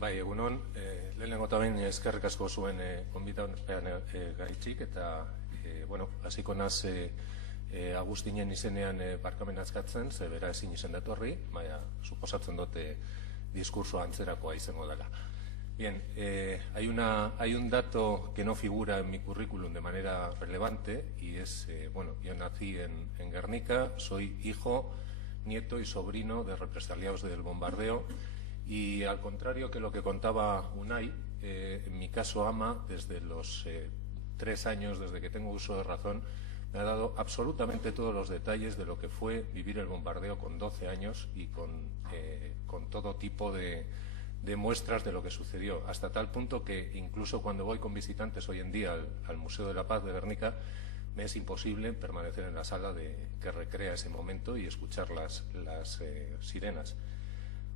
Bai, egunon, lehenengo eta behin eskerrik asko zuen gonbidapean gaitxik, eta, hasiko naz Agustinen izenean barkamena eskatzen, ze bera ezin izen datorri, baina suposatzen dute diskurso antzerakoa izango dela. Bien, hay un dato que no figura en mi currículum de manera relevante, y es, yo nací en Guernica, soy hijo, nieto y sobrino de represaliados del bombardeo. Y al contrario que lo que contaba Unai, en mi caso Ama, desde los 3 años, desde que tengo uso de razón, me ha dado absolutamente todos los detalles de lo que fue vivir el bombardeo con 12 años y con todo tipo de muestras de lo que sucedió, hasta tal punto que incluso cuando voy con visitantes hoy en día al Museo de la Paz de Guernica, me es imposible permanecer en la sala que recrea ese momento y escuchar las sirenas.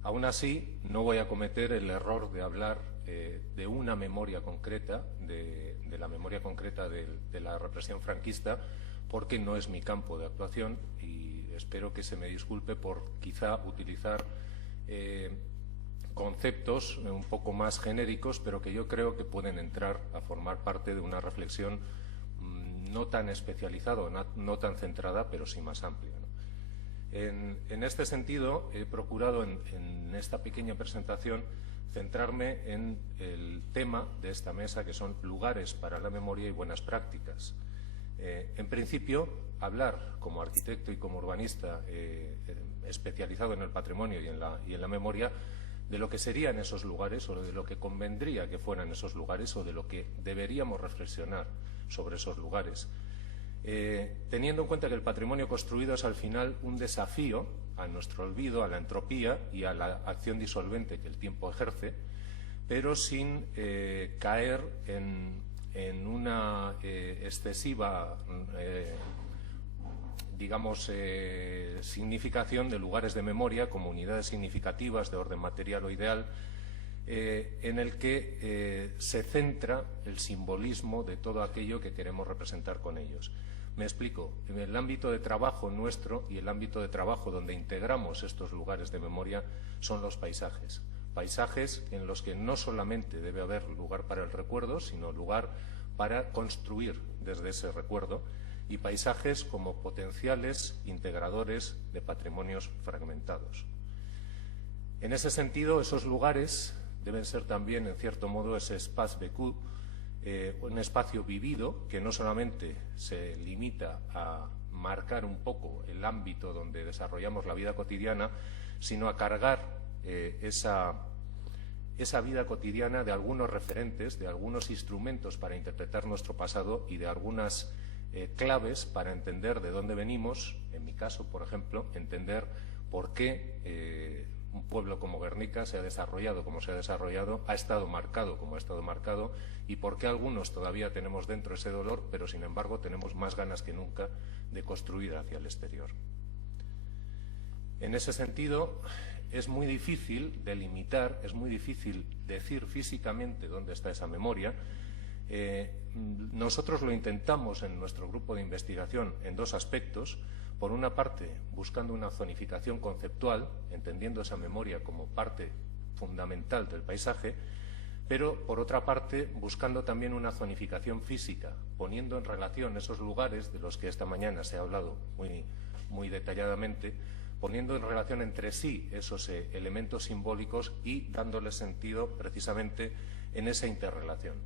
Aún así, no voy a cometer el error de hablar de una memoria concreta, de la memoria concreta de la represión franquista, porque no es mi campo de actuación y espero que se me disculpe por quizá utilizar conceptos un poco más genéricos, pero que yo creo que pueden entrar a formar parte de una reflexión no tan especializada, no tan centrada, pero sí más amplia. En este sentido, he procurado en esta pequeña presentación centrarme en el tema de esta mesa, que son lugares para la memoria y buenas prácticas. En principio, hablar como arquitecto y como urbanista especializado en el patrimonio y en la memoria, de lo que serían esos lugares o de lo que convendría que fueran esos lugares o de lo que deberíamos reflexionar sobre esos lugares. Teniendo en cuenta que el patrimonio construido es al final un desafío a nuestro olvido, a la entropía y a la acción disolvente que el tiempo ejerce, pero sin caer en una excesiva, significación de lugares de memoria como unidades significativas de orden material o ideal, en el que se centra el simbolismo de todo aquello que queremos representar con ellos. Me explico. En el ámbito de trabajo nuestro y el ámbito de trabajo donde integramos estos lugares de memoria son los paisajes. Paisajes en los que no solamente debe haber lugar para el recuerdo, sino lugar para construir desde ese recuerdo, y paisajes como potenciales integradores de patrimonios fragmentados. En ese sentido, esos lugares deben ser también, en cierto modo, ese espace vécu, un espacio vivido que no solamente se limita a marcar un poco el ámbito donde desarrollamos la vida cotidiana, sino a cargar esa vida cotidiana de algunos referentes, de algunos instrumentos para interpretar nuestro pasado y de algunas claves para entender de dónde venimos. En mi caso, por ejemplo, entender por qué un pueblo como Guernica se ha desarrollado como se ha desarrollado, ha estado marcado como ha estado marcado, y por qué algunos todavía tenemos dentro ese dolor, pero sin embargo tenemos más ganas que nunca de construir hacia el exterior. En ese sentido, es muy difícil delimitar, es muy difícil decir físicamente dónde está esa memoria. Nosotros lo intentamos en nuestro grupo de investigación en 2 aspectos. Por una parte, buscando una zonificación conceptual, entendiendo esa memoria como parte fundamental del paisaje, pero por otra parte, buscando también una zonificación física, poniendo en relación esos lugares de los que esta mañana se ha hablado muy detalladamente, poniendo en relación entre sí esos elementos simbólicos y dándoles sentido precisamente en esa interrelación.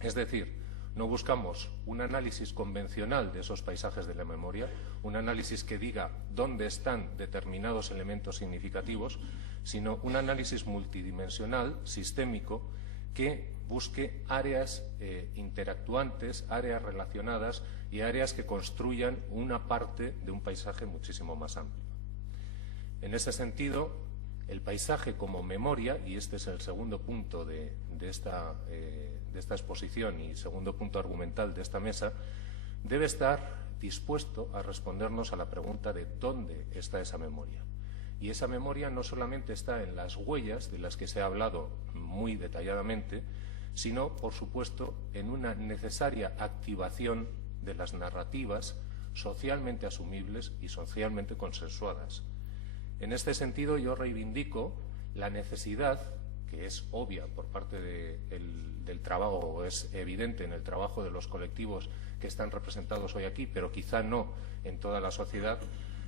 Es decir, no buscamos un análisis convencional de esos paisajes de la memoria, un análisis que diga dónde están determinados elementos significativos, sino un análisis multidimensional, sistémico, que busque áreas interactuantes, áreas relacionadas y áreas que construyan una parte de un paisaje muchísimo más amplio. En ese sentido, el paisaje como memoria, y este es el segundo punto de esta exposición y segundo punto argumental de esta mesa, debe estar dispuesto a respondernos a la pregunta de dónde está esa memoria. Y esa memoria no solamente está en las huellas de las que se ha hablado muy detalladamente, sino, por supuesto, en una necesaria activación de las narrativas socialmente asumibles y socialmente consensuadas. En este sentido, yo reivindico la necesidad que es obvia por parte del trabajo, o es evidente en el trabajo de los colectivos que están representados hoy aquí, pero quizá no en toda la sociedad,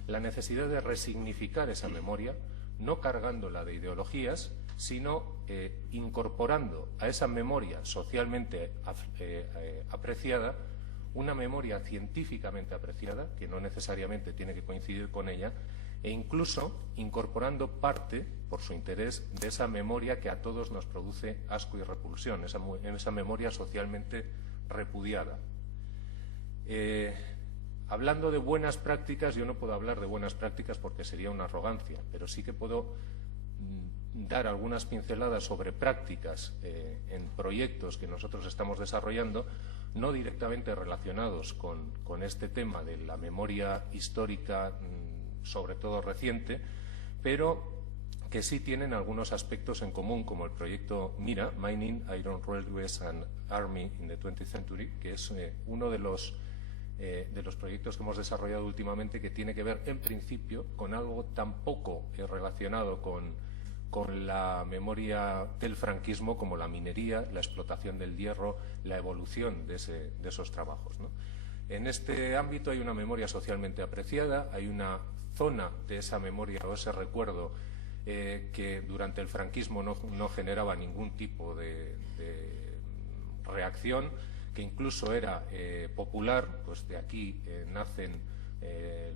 la necesidad de resignificar esa memoria, no cargándola de ideologías, sino incorporando a esa memoria socialmente apreciada una memoria científicamente apreciada, que no necesariamente tiene que coincidir con ella, e incluso incorporando parte, por su interés, de esa memoria que a todos nos produce asco y repulsión, esa memoria socialmente repudiada. Hablando de buenas prácticas, yo no puedo hablar de buenas prácticas porque sería una arrogancia, pero sí que puedo dar algunas pinceladas sobre prácticas en proyectos que nosotros estamos desarrollando, no directamente relacionados con este tema de la memoria histórica, sobre todo reciente, pero que sí tienen algunos aspectos en común, como el proyecto MIRA, Mining, Iron Railways and Army in the 20th Century, que es uno de los proyectos que hemos desarrollado últimamente, que tiene que ver, en principio, con algo tan poco relacionado con la memoria del franquismo como la minería, la explotación del hierro, la evolución de esos trabajos, ¿no? En este ámbito hay una memoria socialmente apreciada, hay una zona de esa memoria o ese recuerdo que durante el franquismo no generaba ningún tipo de reacción, que incluso era popular. Pues de aquí nacen,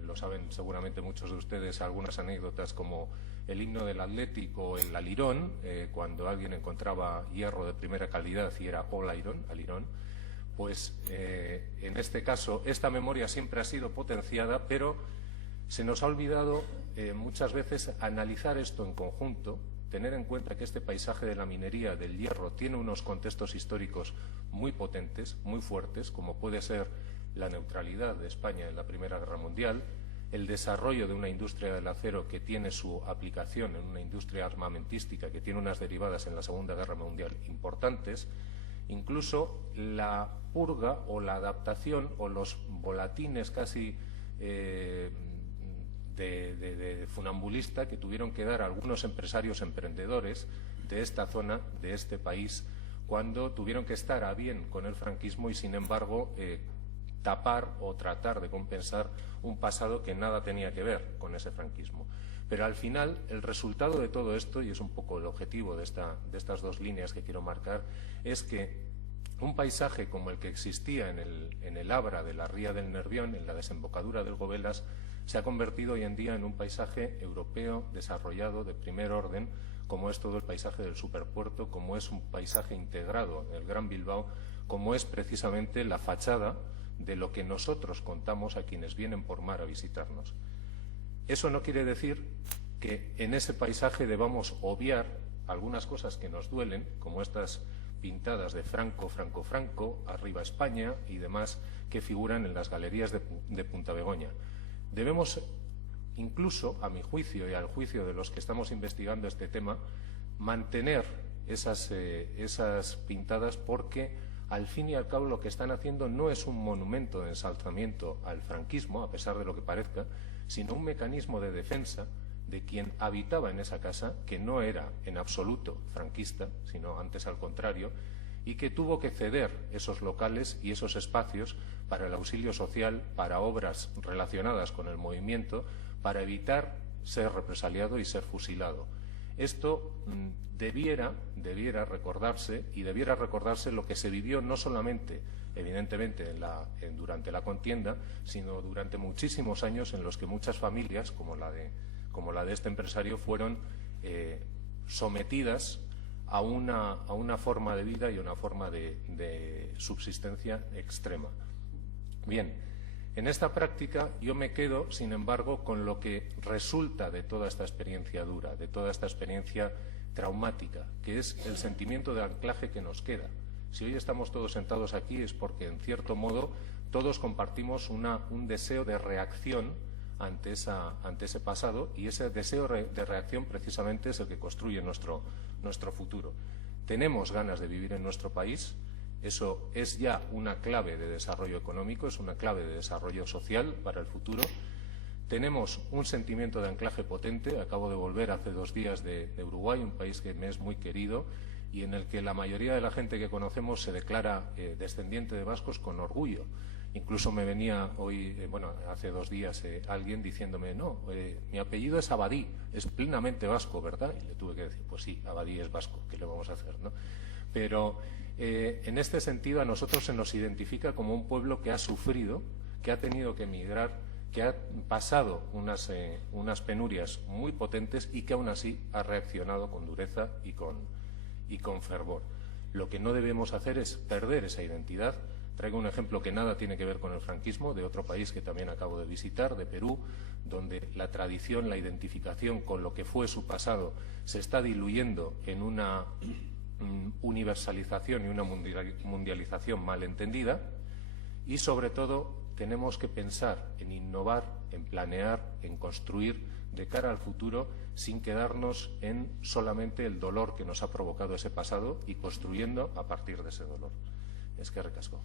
lo saben seguramente muchos de ustedes, algunas anécdotas como el himno del Atlético, el alirón, cuando alguien encontraba hierro de primera calidad y era all iron, alirón. Pues en este caso esta memoria siempre ha sido potenciada, pero se nos ha olvidado muchas veces analizar esto en conjunto, tener en cuenta que este paisaje de la minería del hierro tiene unos contextos históricos muy potentes, muy fuertes, como puede ser la neutralidad de España en la Primera Guerra Mundial, el desarrollo de una industria del acero que tiene su aplicación en una industria armamentística que tiene unas derivadas en la Segunda Guerra Mundial importantes, incluso la purga o la adaptación o los volatines casi de funambulista que tuvieron que dar algunos empresarios emprendedores de esta zona, de este país, cuando tuvieron que estar a bien con el franquismo y, sin embargo, tapar o tratar de compensar un pasado que nada tenía que ver con ese franquismo. Pero al final, el resultado de todo esto, y es un poco el objetivo de estas dos líneas que quiero marcar, es que un paisaje como el que existía en el Abra de la ría del Nervión, en la desembocadura del Gobelas, se ha convertido hoy en día en un paisaje europeo desarrollado de primer orden, como es todo el paisaje del superpuerto, como es un paisaje integrado en el Gran Bilbao, como es precisamente la fachada de lo que nosotros contamos a quienes vienen por mar a visitarnos. Eso no quiere decir que en ese paisaje debamos obviar algunas cosas que nos duelen, como estas pintadas de Franco, Franco, Franco, Arriba España y demás que figuran en las galerías de Punta Begoña. Debemos, incluso a mi juicio y al juicio de los que estamos investigando este tema, mantener esas pintadas, porque al fin y al cabo lo que están haciendo no es un monumento de ensalzamiento al franquismo, a pesar de lo que parezca, sino un mecanismo de defensa de quien habitaba en esa casa, que no era en absoluto franquista, sino antes al contrario, y que tuvo que ceder esos locales y esos espacios para el auxilio social, para obras relacionadas con el movimiento, para evitar ser represaliado y ser fusilado. Esto debiera recordarse, y debiera recordarse lo que se vivió no solamente, evidentemente, durante la contienda, sino durante muchísimos años en los que muchas familias, como la de este empresario, fueron sometidas a una forma de vida y una forma de subsistencia extrema. Bien, en esta práctica yo me quedo, sin embargo, con lo que resulta de toda esta experiencia dura, de toda esta experiencia traumática, que es el sentimiento de anclaje que nos queda. Si hoy estamos todos sentados aquí es porque, en cierto modo, todos compartimos un deseo de reacción ante ese pasado, y ese deseo de reacción precisamente es el que construye nuestro futuro. Tenemos ganas de vivir en nuestro país. Eso es ya una clave de desarrollo económico, es una clave de desarrollo social para el futuro. Tenemos un sentimiento de anclaje potente. Acabo de volver hace 2 días de Uruguay, un país que me es muy querido y en el que la mayoría de la gente que conocemos se declara descendiente de vascos con orgullo. Incluso me venía hoy, hace 2 días, alguien diciéndome, no, mi apellido es Abadí, es plenamente vasco, ¿verdad? Y le tuve que decir, pues sí, Abadí es vasco, ¿qué le vamos a hacer, no? Pero en este sentido a nosotros se nos identifica como un pueblo que ha sufrido, que ha tenido que emigrar, que ha pasado unas penurias muy potentes y que aún así ha reaccionado con dureza y con fervor. Lo que no debemos hacer es perder esa identidad. Traigo un ejemplo que nada tiene que ver con el franquismo, de otro país que también acabo de visitar, de Perú, donde la tradición, la identificación con lo que fue su pasado se está diluyendo en una universalización y una mundialización malentendida, y sobre todo tenemos que pensar en innovar, en planear, en construir de cara al futuro sin quedarnos en solamente el dolor que nos ha provocado ese pasado y construyendo a partir de ese dolor. Eskerrik asko.